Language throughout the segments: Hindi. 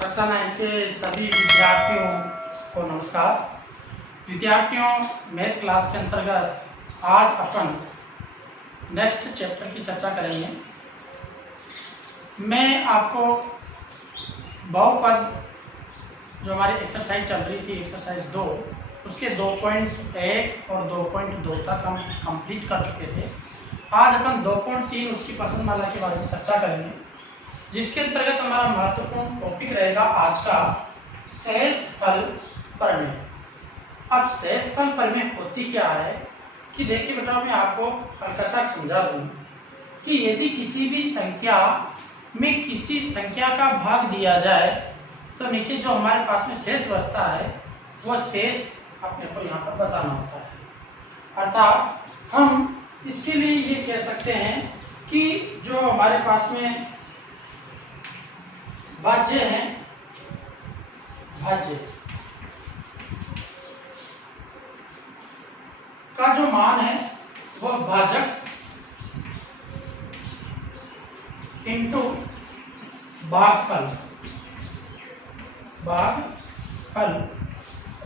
कक्षा 9 के सभी विद्यार्थियों को नमस्कार। विद्यार्थियों, मैथ क्लास के अंतर्गत आज अपन नेक्स्ट चैप्टर की चर्चा करेंगे। मैं आपको बहुपद जो हमारी एक्सरसाइज चल रही थी, एक्सरसाइज 2, उसके 2.1 और 2.2 तक हम कंप्लीट कर चुके थे। आज अपन 2.3 उसकी पर्सनमाला के बारे में चर्चा करेंगे, जिसके अंतर्गत हमारा महत्वपूर्ण टॉपिक रहेगा आज का शेषफल प्रमेय। अब शेषफल प्रमेय होती क्या है कि देखिए बेटा, मैं आपको हल्का सा समझा दूं कि यदि किसी भी संख्या में किसी संख्या का भाग दिया जाए तो नीचे जो हमारे पास में शेष बचता है वह शेष अपने को यहाँ पर बताना होता है। अर्थात हम इसके लिए ये कह सकते हैं कि जो हमारे पास में भाज्य है, भाज्य का जो मान है वह भाजक इंटू भागफल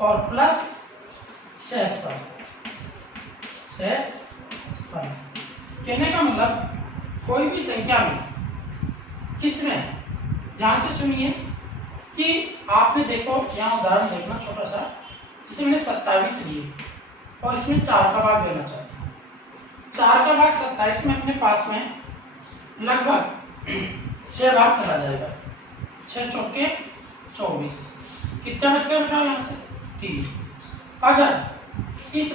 और प्लस शेषफल। कहने का मतलब कोई भी संख्या में, किसमें, ध्यान से सुनिए कि आपने देखो यहाँ उदाहरण देखना छोटा सा, जिसमें मैंने 27 लिए और इसमें 4 का भाग लेना चाहता हूँ। 4 का भाग 27 में अपने पास में लगभग 6 भाग चला जाएगा। 6 चौके 24, कितना बच गया बेटा यहाँ से? 3। अगर इस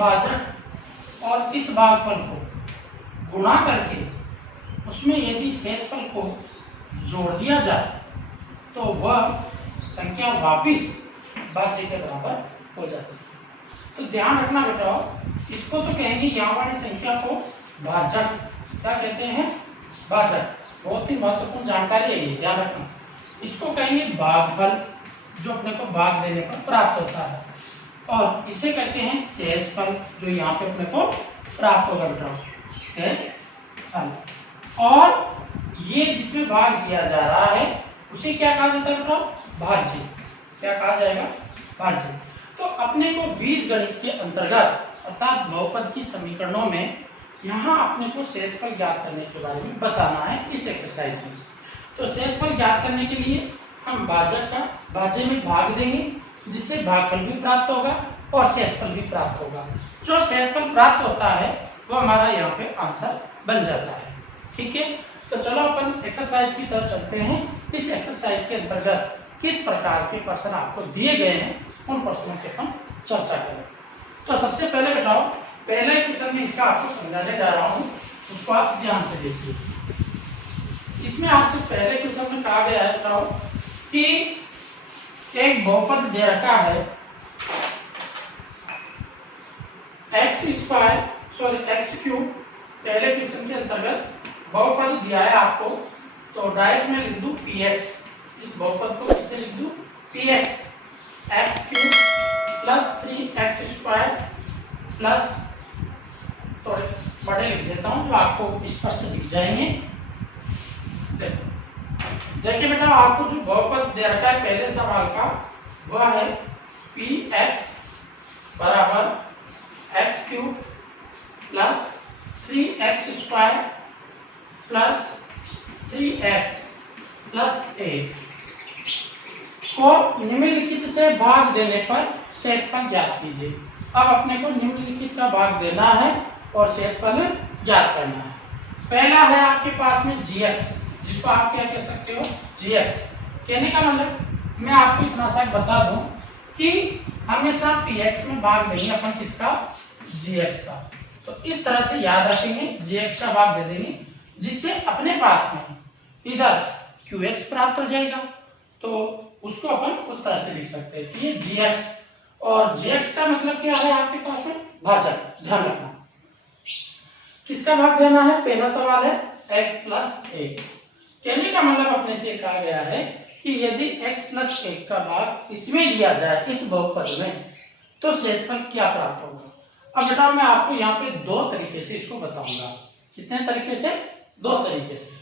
भाजक और इस भागफल को गुणा करके उसमें यदि शेषफल को जोड़ दिया जाए तो वह संख्या वापिस भाज्य के बराबर हो जाती है। तो ध्यान रखना बेटा, इसको तो कहेंगे यहाँ वाली संख्या को भाजक, क्या कहते हैं? भाजक। बहुत ही महत्वपूर्ण जानकारी है ये, ध्यान रखना। इसको कहेंगे भागफल, जो अपने को भाग देने पर प्राप्त होता है, और इसे कहते हैं शेषफल, जो यहाँ पे अपने को प्राप्त होगा बेटा, शेषफल। और ये जिसमें भाग दिया जा रहा है उसे क्या कहा जाता है बेटा? भाज्य। क्या कहा जाएगा? भाज्य। तो अपने को बीजगणित के अंतर्गत अर्थात बहुपद की समीकरणों में यहाँ अपने को शेषफल ज्ञात करने के बारे में बताना है इस एक्सरसाइज में। तो शेषफल ज्ञात करने के लिए हम भाजक का भाज्य में भाग देंगे, जिससे भागफल भी प्राप्त होगा और शेषफल भी प्राप्त होगा। जो शेषफल प्राप्त होता है वो हमारा यहाँ पे आंसर बन जाता है। ठीक है, तो चलो अपन एक्सरसाइज की तरफ चलते हैं। इस एक्सरसाइज के अंतर्गत किस प्रकार के प्रश्न आपको दिए गए हैं उन प्रश्नों की अपन चर्चा करें। तो सबसे पहले बताओ, पहले क्वेश्चन में इसका आपको समझाने जा रहा हूँ, उसको आप ध्यान से देखिए। इसमें आपसे पहले क्वेश्चन में कहा गया है बताओ कि एक बहुपद दे रखा है x², पहले क्वेश्चन के अंतर्गत बहुपद दिया है आपको, तो डायरेक्ट में लिख दूं px। इस बहुपद को किससे लिख दूं? px, x³ plus 3x² plus, थोड़े बड़े लिख देता हूं जो आपको स्पष्ट दिख जाएंगे। देखिए बेटा, आपको जो बहुपद दे रखा है पहले सवाल का, वह है px बराबर x³ plus 3x² plus 3x plus 1 को निम्नलिखित से भाग देने पर शेषफल ज्ञात कीजिए। अब अपने को निम्नलिखित का भाग देना है और शेषफल ज्ञात करना है। पहला है आपके पास में gx, जिसको आप क्या कह सकते हो? gx। कहने का मतलब मैं आपको इतना सा बता दूं कि हमेशा px में भाग देंगे अपन किसका? gx का। तो इस तरह से याद रखेंगे, gx का भाग दे देंगे, जिससे अपने पास में इधर qx प्राप्त हो जाएगा। तो उसको अपन उस तरह से लिख सकते हैं कि ये gx, और gx का मतलब क्या है आपके पास में? भाजक। ध्यान रखना, किसका भाग देना है? पहला सवाल है x प्लस 1। कहने का मतलब अपने से कहा गया है कि यदि x प्लस 1 का भाग इसमें दिया जाए, इस बहुपद में, तो शेषफल क्या प्राप्त होगा? अब बेटा मैं आपको यहाँ पे 2 तरीके से इसको बताऊंगा। कितने तरीके से? 2 तरीके से।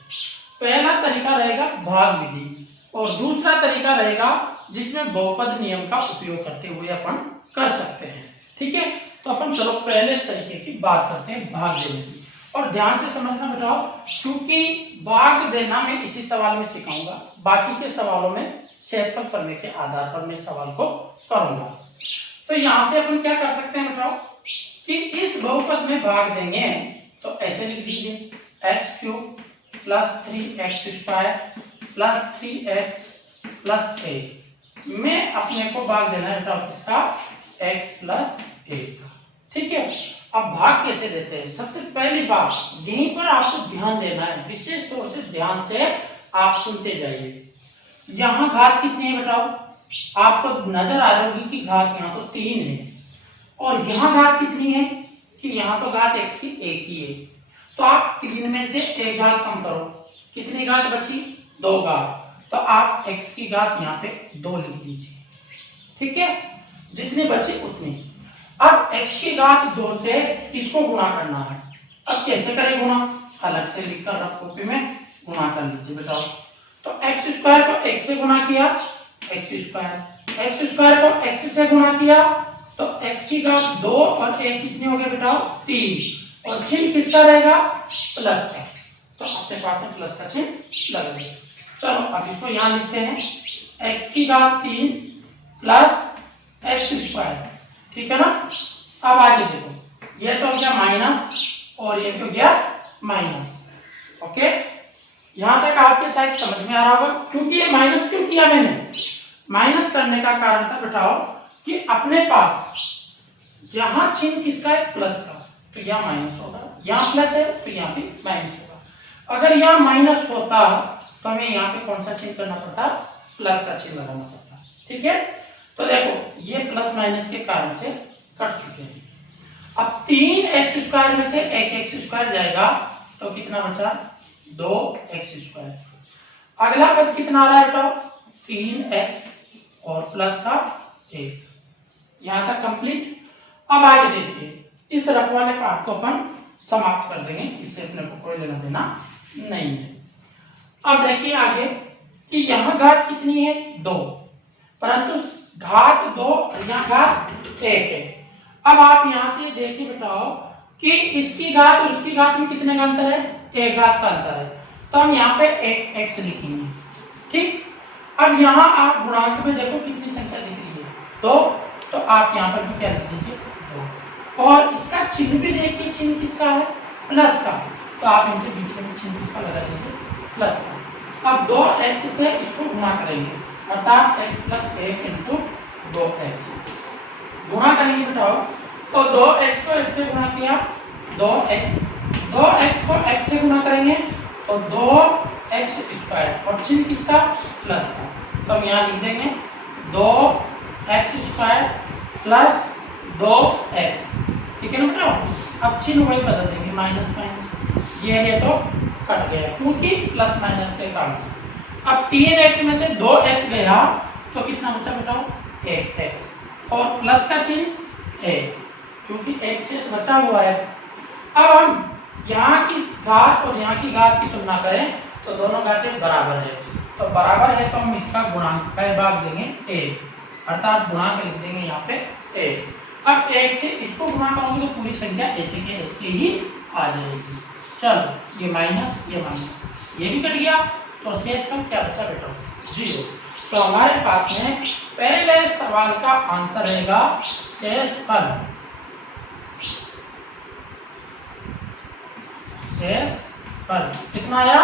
पहला तरीका रहेगा भाग विधि और दूसरा तरीका रहेगा जिसमें बहुपद नियम का उपयोग करते हुए अपन कर सकते हैं। ठीक है, तो अपन चलो पहले तरीके की बात करते हैं, भाग देने की। और ध्यान से समझना बेटाओ, क्योंकि भाग देना मैं इसी सवाल में सिखाऊंगा, बाकी के सवालों में शेषफल प्रमेय के आधार पर मैं सवाल को करूंगा। तो यहां से अपन क्या कर सकते हैं बेटाओ कि इस बहुपद में भाग देंगे तो ऐसे लिख दीजिए x³ plus 3x² plus 3x plus 1। मैं अपने को भाग देना है बेटा इसका x प्लस 1। ठीक है, अब भाग कैसे देते हैं? सबसे पहली बात यहीं पर आपको ध्यान देना है, विशेष तौर से ध्यान से आप सुनते जाइए। यहाँ घात कितनी है बताओ? आपको नजर आ रही होगी कि घात यहाँ तो 3 है और यहाँ घात कितनी है कि यहाँ तो घात x की 1 ही है। तो आप 3 में से एक घात कम करो, कितनी घात बची? 2 घात। तो आप x की घात यहाँ पे 2 लिख दीजिए। ठीक है, जितनी बची उतनी। अब x की घात 2 से इसको गुणा करना है। अब कैसे करें गुणा? अलग से लिखकर रख कॉपी में गुणा कर लीजिए बताओ। तो x² को x से गुणा किया x² को x से गुणा किया तो x की घात 2 और 1 कितने हो गए बेटाओ? 3। और चिन्ह किसका रहेगा? प्लस का। तो अपने पास में प्लस का चिन्ह लगा देगा। चलो अब इसको यहां लिखते हैं x की घात 3 प्लस x²। ठीक है ना? अब आगे देखो, ये तो हो गया माइनस और ये हो गया माइनस। ओके, यहां तक आपके शायद समझ में आ रहा होगा। क्योंकि ये माइनस क्यों किया मैंने? माइनस करने का कारण था बेटाओ कि अपने पास यहां चिन्ह किसका है? प्लस का, तो यहां माइनस होगा। यहां प्लस है तो यहां भी माइनस होगा। अगर यहां माइनस होता तो हमें यहाँ पे कौन सा चिन्ह करना पड़ता? प्लस का चिन्ह लगाना पड़ता। ठीक है, तो देखो ये प्लस माइनस के कारण से कट चुके हैं। अब 3x² में से 1x² जाएगा तो कितना बचा? 2x²। अगला पद कितना आ रहा है बेटा? 3x और प्लस का 1। यहां तक कंप्लीट। अब आगे देखिए, इस रखवाले पार्ट को अपन समाप्त कर देंगे, इससे अपने को कोई लेना देना नहीं है। अब देखिए आगे कि यहां घात कितनी है? 2, परंतु घात 2 और यहां घात 1 है। अब आप यहां से देखिए बेटाओ कि इसकी घात और इसकी घात में कितने का अंतर है? 1 घात का अंतर है। तो हम यहाँ पे 1x लिखेंगे। ठीक, अब यहाँ आप गुणांक में देखो कितनी संख्या दिख रही है? 2। तो आप यहाँ पर भी क्या लिख दीजिए? 2। और इसका चिन्ह भी देखिए, चिन्ह किसका है? प्लस का। तो आप इनके बीच में चिन्ह किसका लगा दीजिए? प्लस का। अब 2x से इसको गुणा करेंगे, अर्थात x प्लस 1 इंटू 2x गुणा करेंगे बेटाओ। तो 2x को x से गुणा किया 2x को x से गुणा करेंगे तो 2x² और चिन्ह किसका? प्लस का। तो हम यहाँ लिख देंगे 2x² प्लस 2x। ठीक है ना बेटा? अब चिन्ह वही बदल देंगे, माइनस माइनस, ये तो कट गया क्योंकि प्लस माइनस के कारण से। अब 3x में से 2x गया तो कितना बचा बेटा? 1x और प्लस का चिन्ह 1 क्योंकि एक शेष बचा हुआ है। अब हम यहाँ की घात और यहाँ की घात की तुलना करें तो दोनों घातें बराबर है। तो बराबर है तो हम इसका गुणांक का भाग देंगे 1, अर्थात गुणांक लिख देंगे यहाँ पे 1। अब 1 से इसको गुणा करोगे तो पूरी संख्या ऐसे के ऐसे ही आ जाएगी। चलो ये माइनस ये भी कट गया तो शेषफल क्या बचा बेटा? 0। तो हमारे पास में पहले सवाल का आंसर रहेगा शेषफल कितना आया?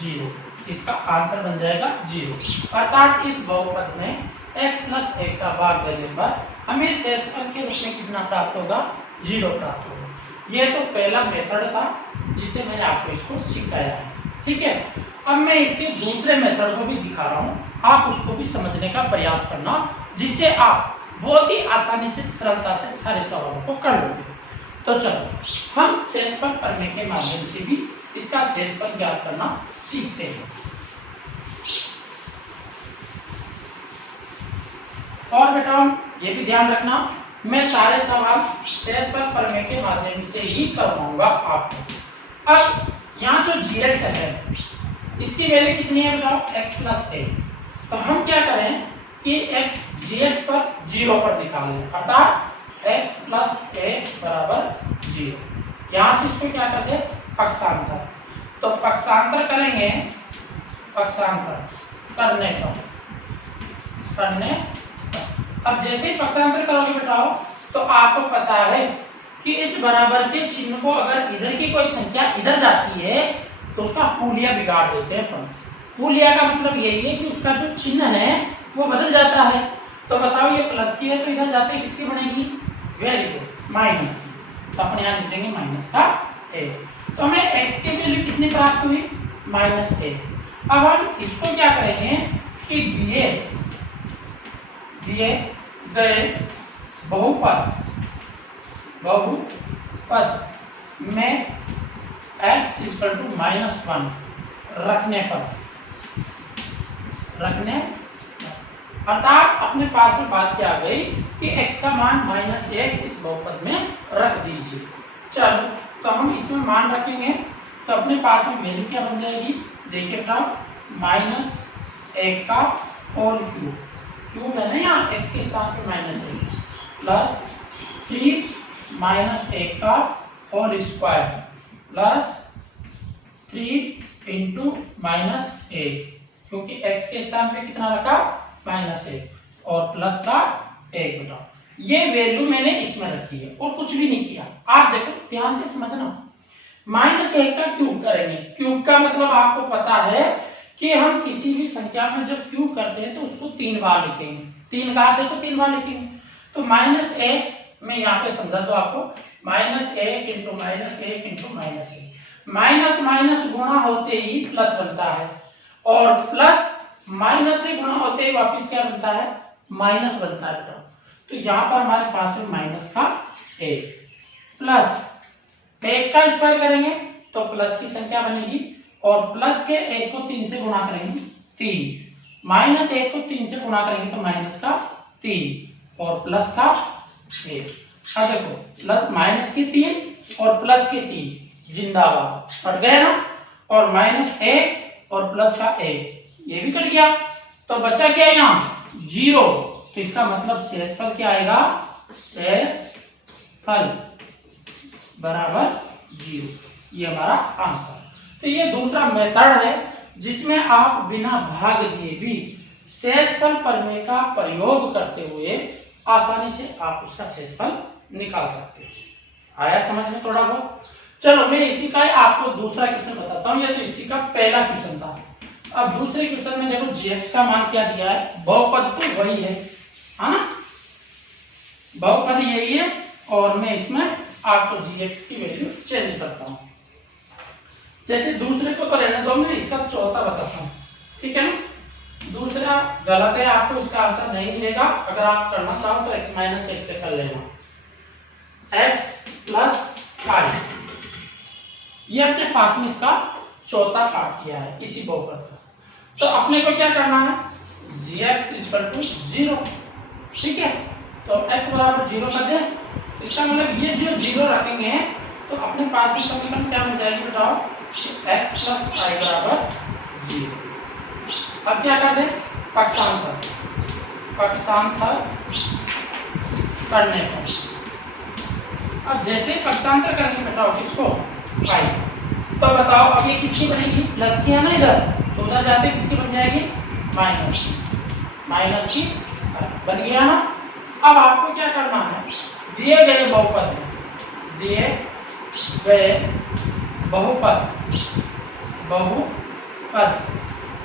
0। इसका आंसर बन जाएगा 0। अर्थात इस बहुपद में x प्लस 1 का भाग देने पर हमें शेषफल के रूप में कितना प्राप्त होगा? 0 प्राप्त होगा। यह तो पहला मेथड था जिसे मैंने आपको इसको सिखाया है। ठीक है, अब मैं इसके दूसरे मेथड को भी दिखा रहा हूँ, आप उसको भी समझने का प्रयास करना, जिससे आप बहुत ही आसानी से सरलता से सारे सवालों को कर लोगे। तो चलो हम शेषफल प्रमेय के माध्यम से भी इसका शेषफल ज्ञात करना सीखते हैं। और बेटा ये भी ध्यान रखना, मैं सारे सवाल शेषफल प्रमेय के माध्यम से ही करवाऊंगा आपको। अब यहाँ जो g(x) है इसकी वैल्यू कितनी है बताओ, x प्लस ए। तो हम क्या करें कि x gx पर 0 पर निकाल लें, अर्थात x प्लस ए बराबर 0। यहाँ से इसको क्या करते हैं, पक्षांतर। तो पक्षांतर करेंगे, पक्षांतर करने पर अब जैसे ही पक्षांतर करोगे बेटाओ तो आपको पता है कि इस बराबर के चिन्ह को अगर इधर की कोई संख्या इधर जाती है तो उसका हुलिया बिगाड़ देते हैं अपन। हुलिया का मतलब यही है कि उसका जो चिन्ह है वो बदल जाता है। तो बताओ ये प्लस की है तो इधर जाते किसकी बनेगी, वेरी गुड, माइनस की। तो अपन यहाँ लिख देंगे माइनस का ए। तो हमें x की वैल्यू कितनी प्राप्त हुई, माइनस ए। अब हम इसको क्या करेंगे कि दिए गए बहुपद में x इक्वल टू -1 रखने अर्थात अपने पास में बात क्या आ गई कि x का मान -1 इस बहुपद में रख दीजिए। चलो तो हम इसमें मान रखेंगे तो अपने पास में वैल्यू क्या बन जाएगी, देखिए बेटा, -1 का होल क्यूब है ना, यहाँ x के स्थान पे -1 प्लस 3 -1 का होल स्क्वायर प्लस 3 इंटू -1, क्योंकि x के स्थान पे कितना रखा, -1 और प्लस का 1 बेटा। ये वैल्यू मैंने इसमें रखी है और कुछ भी नहीं किया। आप देखो ध्यान से समझना, -1 का क्यूब करेंगे। क्यूब का मतलब आपको पता है कि हम किसी भी संख्या में जब क्यूब करते हैं तो उसको 3 बार लिखेंगे। 3 का आते तो 3 बार लिखेंगे। तो -1 मैं यहाँ पे समझा तो आपको, -1 इंटू -1 इंटू -1, माइनस माइनस गुणा होते ही प्लस बनता है और प्लस माइनस से गुणा होते ही वापस क्या बनता है, माइनस बनता है बेटा। तो यहाँ पर हमारे पास में माइनस का 1 प्लस 1 का स्क्वायर करेंगे तो प्लस की संख्या बनेगी और प्लस के 1 को 3 से गुणा करेंगे 3, -1 को 3 से गुणा करेंगे तो माइनस का 3 और प्लस का 1। अब देखो माइनस की 3 और प्लस की 3 जिंदाबाद, कट गया ना, और -1 और प्लस का 1 ये भी कट गया। तो बचा क्या यहाँ, 0। तो इसका मतलब शेषफल क्या आएगा, शेषफल बराबर 0। ये हमारा आंसर। तो ये दूसरा मेथड है जिसमें आप बिना भाग दिए भी शेषफल प्रमेय का प्रयोग करते हुए आसानी से आप उसका शेषफल निकाल सकते हैं। आया समझ में थोड़ा बहुत। चलो मैं इसी का आपको दूसरा क्वेश्चन बताता हूँ। ये तो इसी का पहला क्वेश्चन था। अब दूसरे क्वेश्चन में देखो gx का मान क्या दिया है, बहुपद तो वही है ना, बहुपद यही है और मैं इसमें आपको gx की वैल्यू चेंज करता हूँ। जैसे दूसरे को तो रहने दो, मैं इसका चौथा बताता हूँ, ठीक है ना। दूसरा गलत है, आपको इसका आंसर नहीं मिलेगा। अगर आप करना चाहो तो x - 1 से कर लेना, x प्लस 5। ये अपने पास में इसका चौथा पार्ट किया है इसी बहुपद का। तो अपने को क्या करना है, gx = 0, ठीक है। तो x बराबर 0 कर दे। इसका मतलब ये जो 0 रखेंगे तो अपने पास में समीकरण क्या मिल जाएगी बताओ, x + i बराबर 0। अब क्या कर दे, पक्षांतर करने पर। अब जैसे ही पक्षांतर करेंगे बताओ किसको, i। तो बताओ अब ये किसकी बनेगी, प्लस की है ना इधर, तो उधर जाते किसकी बन जाएगी, माइनस की बन गया ना। अब आपको क्या करना है, दिए गए बहुपद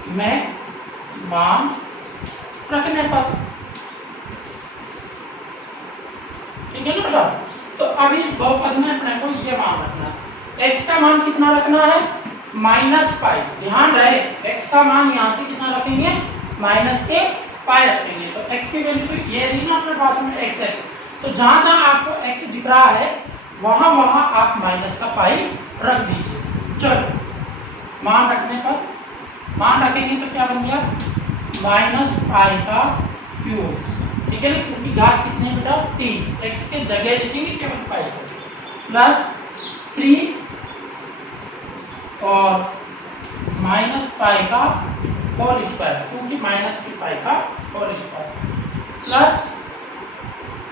में मान रखने पर, ठीक है ना बेटा। तो अब इस बहुपद में अपने को ये मान रखना है, x का मान कितना रखना है, -π। ध्यान रहे x का मान यहाँ से कितना रखेंगे, -π रखेंगे। तो x की वैल्यू तो ये रही ना अपने पास में x। तो जहां जहां आपको x दिख रहा है वहां वहां आप -π रख दीजिए। चलो मान रखने पर, मान रखेंगे तो क्या बन गया, -π3, ठीक है ना, क्योंकि घात कितने बेटा 3, x के जगह लिखेंगे केवल π को, प्लस 3 और माइनस पाई का होल स्क्वायर, क्योंकि माइनस की पाई का whole square, plus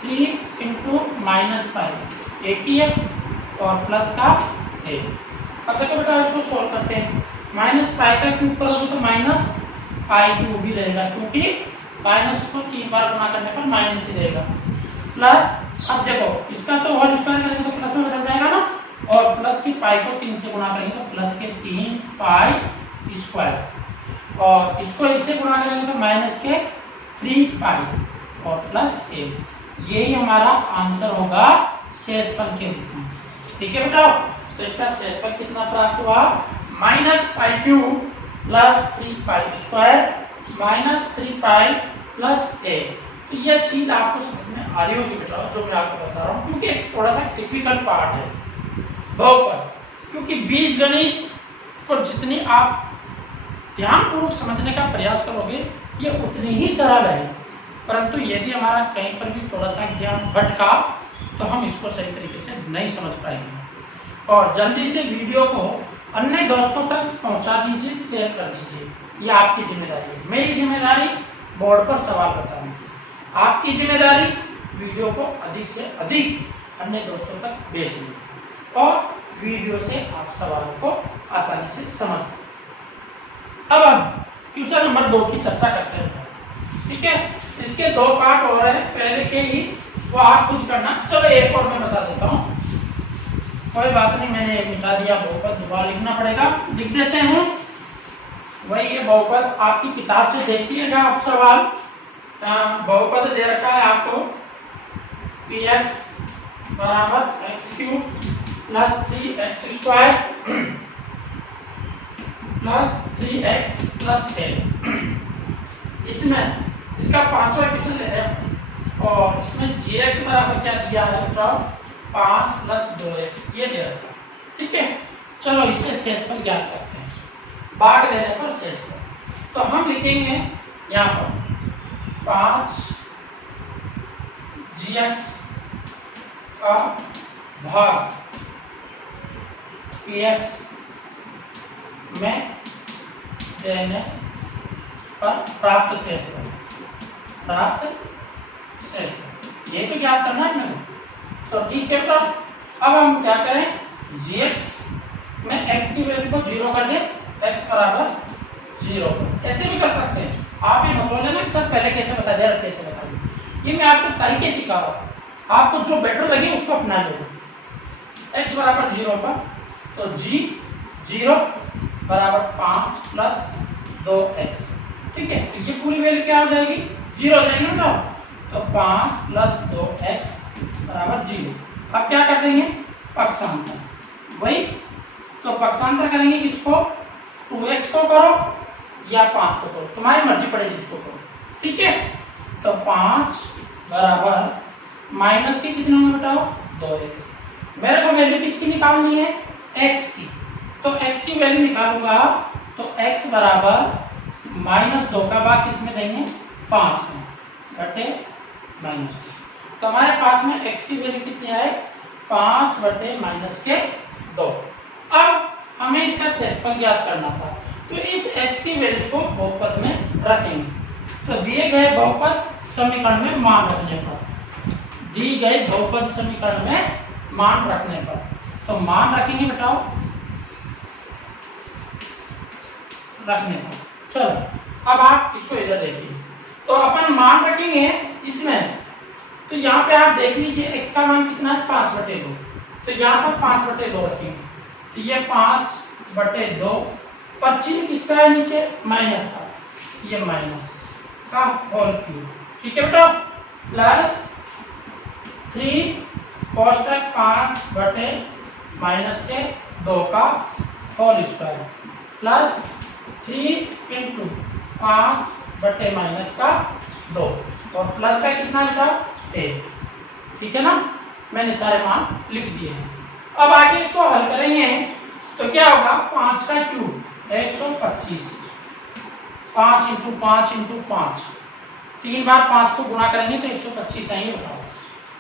3 into minus pi, एक ही है, और प्लस का एक। अब देखो बेटा इसको सोल्व करते हैं। माइनस पाई का क्यूब करोगे तो माइनस पाई क्यूब ही रहेगा, क्योंकि माइनस को 3 बार गुना करने पर माइनस ही रहेगा। प्लस अब देखो इसका तो होल स्क्वायर करेंगे तो प्लस में बदल जाएगा ना, और प्लस की पाई को 3 से गुना करेंगे तो प्लस के 3 पाई स्क्वायर, और इसको इससे गुना करेंगे तो माइनस के 3 पाई और प्लस 1। यही हमारा आंसर होगा शेषफल के रूप में। ठीक है बेटा, तो इसका शेषफल कितना प्राप्त हुआ, minus pi cube plus 3 pi square minus 3 pi plus 1। तो यह चीज आपको समझ में आ रही होगी बेटा, जो मैं आपको बता रहा हूँ, क्योंकि थोड़ा सा टिपिकल पार्ट है बहुपद, क्योंकि बीजगणित को जितनी आप ध्यानपूर्वक समझने का प्रयास करोगे ये उतनी ही सरल है, परंतु यदि हमारा कहीं पर भी थोड़ा सा ज्ञान भटका तो हम इसको सही तरीके से नहीं समझ पाएंगे। और जल्दी से वीडियो को अन्य दोस्तों तक पहुंचा दीजिए, शेयर कर दीजिए, ये आपकी जिम्मेदारी है। मेरी जिम्मेदारी बोर्ड पर सवाल बताने की, आपकी जिम्मेदारी वीडियो को अधिक से अधिक अन्य दोस्तों तक भेजनी, और वीडियो से आप सवालों को आसानी से समझ सकते। अब हम क्वेश्चन नंबर 2 की चर्चा करते हैं। ठीक है, इसके 2 पार्ट हो रहे हैं, पहले के ही वो आप खुद करना। चलो एक और मैं बता देता हूँ, कोई बात नहीं, मैंने मिटा दिया बहुपद, दोबारा लिखना पड़ेगा, लिख देते हैं। वही ये बहुपद आपकी किताब से देखिएगा आप सवाल। बहुपद दे रखा है आपको, px बराबर x cube plus 3x square plus 3x plus 1। इसमें इसका 5वां इक्वेशन ले रहे हैं, और इसमें gx बराबर क्या दिया है बेटा, 5 प्लस 2x ये दे रखा है। ठीक है, चलो इससे शेषफल ज्ञात करते हैं, बांट लेने पर शेषफल। तो हम लिखेंगे यहाँ पर 5 gx का भाग px में देने पर प्राप्त शेषफल, प्राप्त शेषफल ये तो ज्ञात करना है मैंने। तो ठीक है, तो अब हम क्या करें, gx में x की वैल्यू को 0 कर दें, x बराबर 0। ऐसे भी कर सकते हैं आप, ये मत सोच लेना कि सर पहले कैसे बता दिया कैसे बता दिया, ये मैं आपको तरीके सिखा रहा हूँ, आपको जो बेटर लगे उसको अपना लो। x बराबर 0 पर तो g 0 बराबर 5 प्लस 2x। ठीक है, तो ये पूरी वैल्यू क्या हो जाएगी, 0 हो जाएगी ना, तो 5 प्लस 2x बराबर 0। अब क्या कर देंगे, पक्षांतर, वही तो पक्षांतर करेंगे, इसको 2x को करो या 5 को करो, तुम्हारी मर्जी पड़ेगी जिसको करो। ठीक है, तो 5 बराबर माइनस के कितने होंगे बताओ, 2x। मेरे को वैल्यू किसकी निकालनी है, x की, तो x की वैल्यू निकालूंगा तो x बराबर माइनस 2 का भाग किसमें देंगे, 5 में, बटे माइनस। तो हमारे पास में x की वैल्यू कितनी है, 5 बटे माइनस के 2। अब हमें इसका शेषफल ज्ञात करना था, तो इस x की वैल्यू को बहुपद में रखेंगे। तो दिए गए बहुपद समीकरण में मान रखने पर, दी गए बहुपद समीकरण में मान रखने पर, तो मान रखेंगे बताओ, रखने पर। चलो अब आप इसको इधर देखिए, तो अपन मान रखेंगे इसमें, तो यहाँ पे आप देख लीजिए x का मान कितना है, 5/2, तो यहाँ पर 5/2 रखेंगे, तो ये 5/2, पर चिन्ह किसका है नीचे, माइनस का, ये माइनस का होल क्यूब। ठीक है बेटा, प्लस 3 कोष्टक 5 बटे माइनस के 2 का होल स्क्वायर प्लस 3 इंटू 5 बटे माइनस का 2, और प्लस का कितना लिखा, 1। ठीक है ना, मैंने सारे मान लिख दिए हैं। अब आगे इसको हल करेंगे तो क्या होगा, 5 का क्यूब 125, 5 इंटू 5 इंटू 5, 3 बार 5 को गुणा करेंगे तो 125 आएंगे बताओ,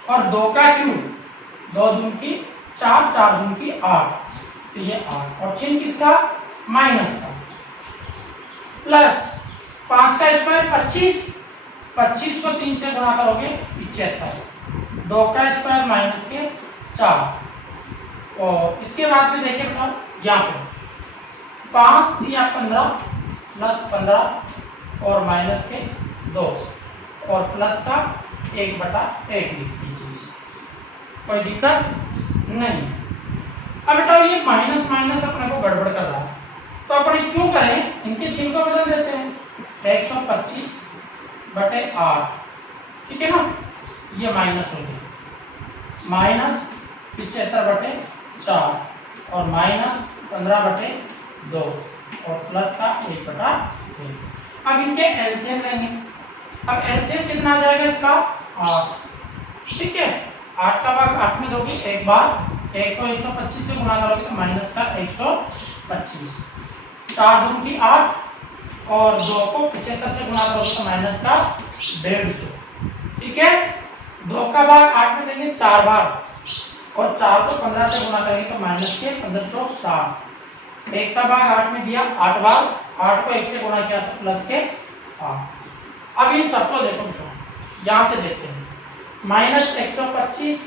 और 2 का क्यूब 2 दून की 4, 4 दून की 8, तो ये 8, और चिन्ह किसका, माइनस का, प्लस 5 का स्क्वायर 25, 25 को 3 से गुणा करोगे 75, 2 का स्क्वायर माइनस के 4। और इसके बाद में देखिए बेटा यहाँ पे 5 दिया 15 प्लस 15 और माइनस के 2 और प्लस का 1/1 लिख दीजिए, कोई दिक्कत नहीं। अब बेटा ये माइनस माइनस अपने को गड़बड़ कर रहा है, तो अपने क्यों करें, इनके चिन्ह को बदल देते हैं। 125/8, ठीक है ना, ये माइनस हो गया, माइनस 75/4 और माइनस 15/2 और प्लस का 1/1। अब इनके एलसीएम लेंगे। अब एलसीएम कितना आ जाएगा इसका 8, ठीक है। 8 का भाग 8 में दोगे एक बार, 1 को 125 से गुणा करोगे तो माइनस का 125, 4 दूनी की 8 और 2 को 75 से गुणा करोगे तो माइनस का 150, ठीक है। 2 का भाग 8 में देंगे 4 बार और 4 को 15 से गुणा करेंगे तो माइनस के 15 चौक 60। 1 का भाग 8 में दिया 8 बार, 8 को 1 से गुणा किया तो प्लस के 8। अब इन सबको देखो बेटा, यहाँ से देखते हैं, माइनस 125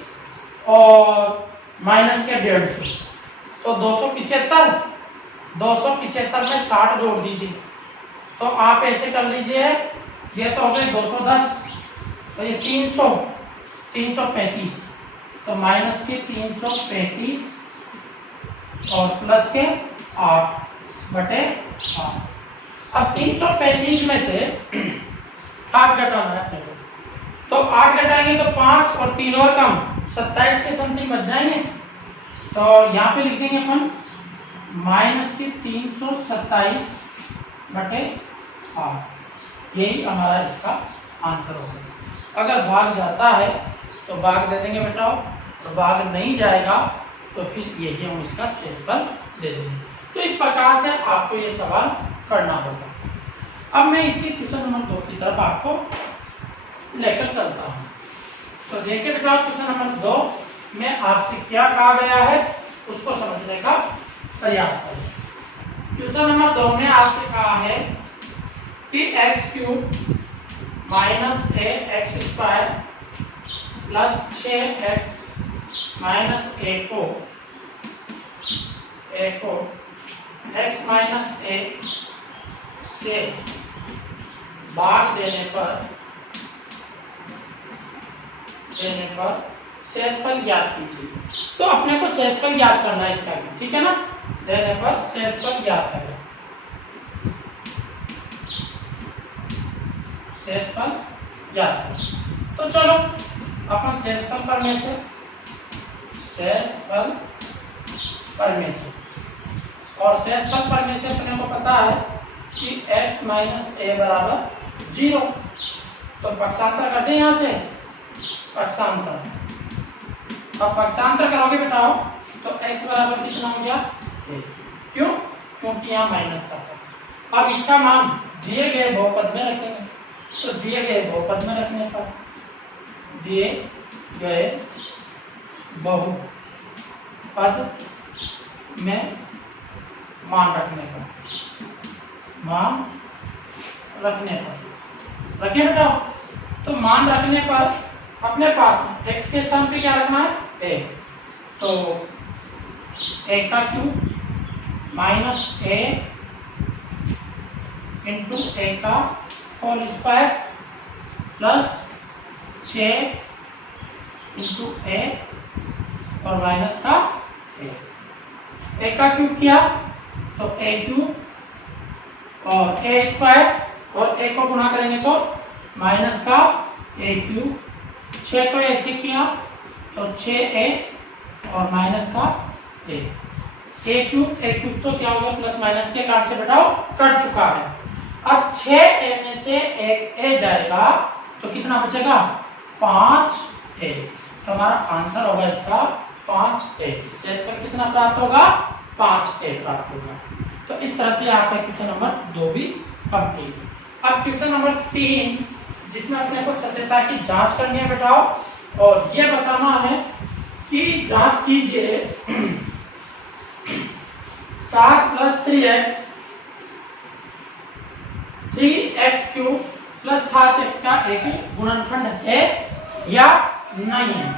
और माइनस के 150, तो 275, 275 में 60 जोड़ दीजिए, तो आप ऐसे कर लीजिए, ये तो हो गए 210, तो ये 300, 335, तो माइनस के 335 और प्लस के 8/8। अब 335 में से 8 घटाना है अपने को, तो 8 घटाएंगे तो 5 और 3 और कम 27 के समथिंग बच जाएंगे, तो यहाँ पे लिख देंगे अपन माइनस की 327/8, यही हमारा इसका आंसर होगा। अगर भाग जाता है तो भाग दे देंगे बेटा, और भाग नहीं जाएगा तो फिर यही हम इसका शेषफल दे देंगे। तो इस प्रकार से आपको ये सवाल करना होगा। अब मैं इसकी क्वेश्चन नंबर 2 की तरफ आपको लेकर चलता हूँ। तो देखिए बेटा क्वेश्चन नंबर 2 में आपसे क्या कहा गया है उसको समझने का प्रयास करें। क्वेश्चन नंबर 2 में आपसे कहा है कि x³ minus ax² plus 6x minus a को x माइनस a से भाग देने पर शेषफल याद कीजिए। तो अपने को शेषफल याद करना है इसका भी, ठीक है ना, देने पर शेषफल याद करें, शेषफल याद करें। तो चलो अपन शेषफल परमेश्वर, शेषफल परमेश्वर, और शेषफल परमेश्वर अपने को पता है कि x माइनस a बराबर 0, तो पक्षांतर कर दें यहाँ से, पक्षांतर। अब पक्षांतर करोगे बेटा तो x बराबर कितना हो गया a, क्यों, क्योंकि यहाँ माइनस का था। अब इसका मान दिए गए बहुपद में रखेंगे, तो दिए गए बहुपद में रखने पर, दिए गए बहुपद में मान रखने पर, मान रखने पर रखिए बेटा। तो मान रखने पर अपने पास x के स्थान पे क्या रखना है a, तो a का cube minus a into a का whole square plus 6 into a और माइनस का a का क्यूब किया तो a क्यूब और a स्क्वायर और a को गुणा करेंगे तो माइनस का a क्यूब, 6 को ऐसे किया तो 6a और माइनस का a क्यूब तो क्या हो गया प्लस माइनस के काट से घटाओ कट चुका है। अब 6a में से एक a जाएगा तो कितना बचेगा 5a, तो हमारा आंसर होगा इसका 5a। शेषफल कितना प्राप्त होगा 5a प्राप्त होगा। तो इस तरह से आपका क्वेश्चन नंबर 2 भी कंप्लीट। अब क्वेश्चन नंबर 3 जिसमें अपने को सत्यता की जांच करनी है बेटा, और ये बताना है कि जांच कीजिए 7 + 3x 3x³ प्लस 7x का एक गुणनखंड है या नहीं है,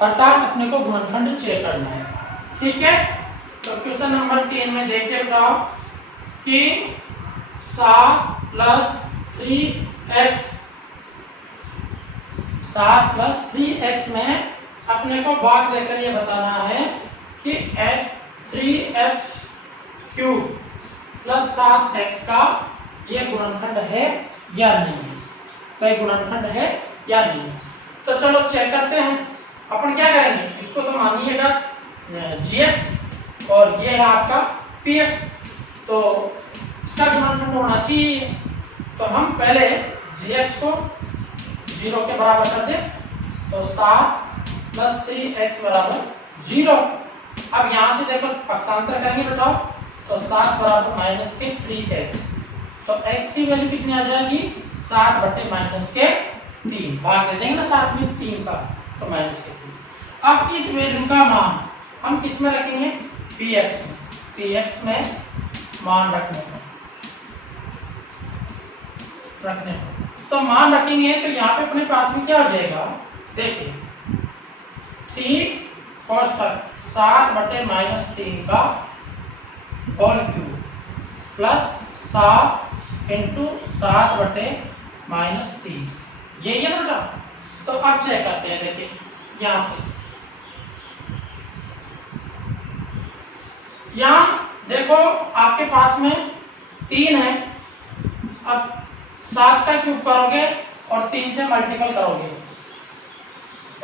अर्थात अपने को गुणनखंड चेक करना है। ठीक है, तो क्वेश्चन नंबर 3 में देखिए बेटा कि 7 प्लस 3x में अपने को भाग देकर ये बताना है कि 3x³ प्लस 7x का ये गुणनखंड है या नहीं है, तो ये गुणनखंड है या नहीं है। तो चलो चेक करते हैं। अपन क्या करेंगे, इसको तो मानिएगा gx और ये है आपका px, तो इसका गुणनखंड होना चाहिए। तो हम पहले gx को 0 के बराबर कर दें, तो 7 प्लस 3x बराबर 0। अब यहाँ से देखो पक्षांतर करेंगे बेटा, तो 7 बराबर माइनस के 3x, तो x की वैल्यू कितनी आ जाएगी 7 बटे माइनस के 3, भाग दे देंगे ना 7 में 3 का, तो माइनस के 3। अब इस वैल्यू का मान हम किस में रखेंगे, px में मान रखने को तो मान रखेंगे, तो यहाँ पे अपने पास में क्या हो जाएगा, देखिए 3 कोष्टक 7 बटे माइनस 3 का होल क्यूब प्लस 7 इंटू 7 बटे माइनस 3, यही है ना। तो अब चेक करते हैं, देखिए यहां से यहां देखो आपके पास में 3 है, अब 7 का क्यूब करोगे और 3 से मल्टीपल करोगे,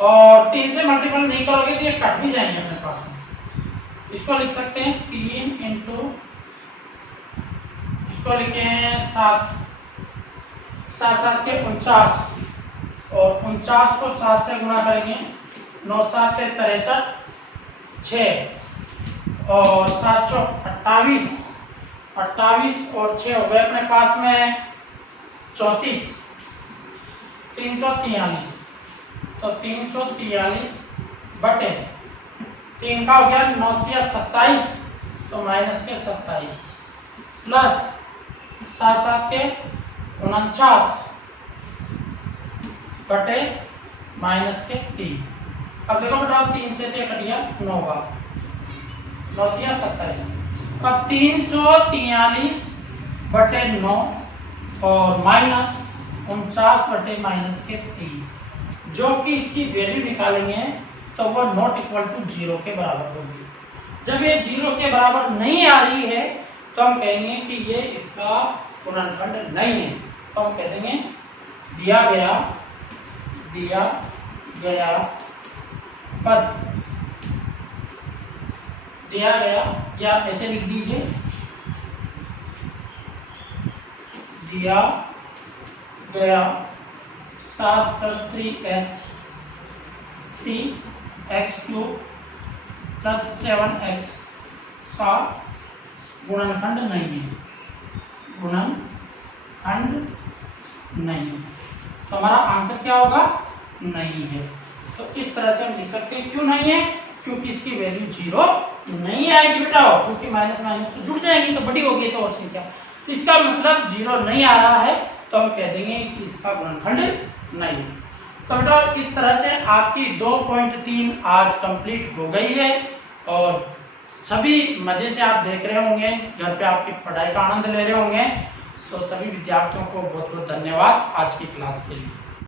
और 3 से मल्टीपल नहीं करोगे तो ये कट भी जाएंगे अपने पास में। इसको लिख सकते हैं 3 इंटू, इसको लिखे हैं 7 7 के 49, और 49 को 7 से गुणा करेंगे, 9 7 से 63, 6 और 7 चौक 28, 28 और 6 हो गए अपने पास में 34, 343, तो 343 बटे 3 का हो गया 9 या 27, तो माइनस के 27 प्लस 7 7 के 49 बटे माइनस के 3। अब देखो बेटा 3 से कट गया 9 का, 9 या 27, अब 343 बटे 9 और माइनस 49 बटे माइनस के 3, जो कि इसकी वैल्यू निकालेंगे तो वो नॉट इक्वल टू 0 के बराबर होगी। जब ये 0 के बराबर नहीं आ रही है तो हम कहेंगे कि ये इसका गुणनखंड नहीं है, तो हम कह देंगे दिया गया पद, दिया गया, या ऐसे लिख दीजिए दिया गया 7 प्लस 3x³ प्लस 7x का गुणनखंड नहीं है, गुणनखंड नहीं है, तो हमारा आंसर क्या होगा, नहीं है। तो इस तरह से हम लिख सकते हैं। क्यों नहीं है, क्योंकि इसकी वैल्यू 0 नहीं आएगी बेटा, क्योंकि माइनस माइनस तो जुड़ जाएंगी, तो बड़ी होगी तो और संख्या, तो इसका मतलब 0 नहीं आ रहा है, तो हम कह देंगे कि इसका गुणनखंड नहीं है। तो बेटा इस तरह से आपकी 2.3 आज कंप्लीट हो गई है, और सभी मजे से आप देख रहे होंगे, घर पे आपकी पढ़ाई का आनंद ले रहे होंगे। तो सभी विद्यार्थियों को बहुत बहुत धन्यवाद आज की क्लास के लिए।